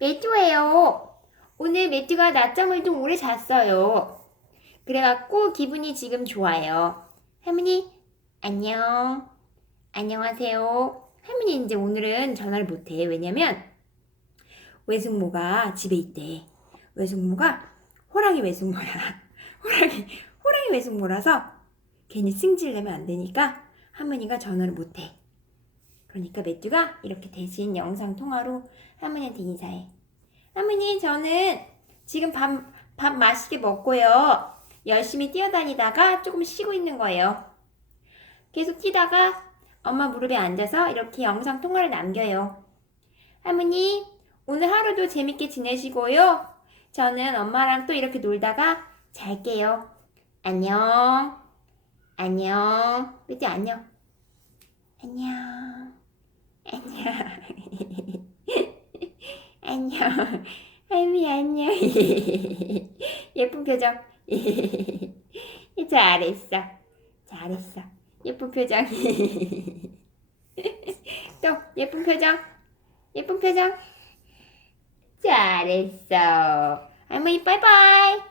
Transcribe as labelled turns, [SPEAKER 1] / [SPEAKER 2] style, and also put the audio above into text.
[SPEAKER 1] 매튜예요. 오늘 매튜가 낮잠을 좀 오래 잤어요. 그래갖고 기분이 지금 좋아요. 할머니, 안녕. 안녕하세요. 할머니 이제 오늘은 전화를 못해. 왜냐면 외숙모가 집에 있대. 외숙모가 호랑이 외숙모야. 호랑이, 호랑이 외숙모라서 괜히 승질 내면 안 되니까 할머니가 전화를 못해. 그러니까 매튜가 이렇게 대신 영상 통화로 할머니한테 인사해. 할머니, 저는 지금 밥, 밥 맛있게 먹고요. 열심히 뛰어다니다가 조금 쉬고 있는 거예요. 계속 뛰다가 엄마 무릎에 앉아서 이렇게 영상 통화를 남겨요. 할머니, 오늘 하루도 재밌게 지내시고요. 저는 엄마랑 또 이렇게 놀다가 잘게요. 안녕. 안녕. 매튜 안녕. 안녕. 안녕. 안녕. 할미 안녕. 예쁜 표정. 잘했어. 잘했어. 예쁜 표정. 또 예쁜 표정. 예쁜 표정. 잘했어. 할머니 빠이빠이.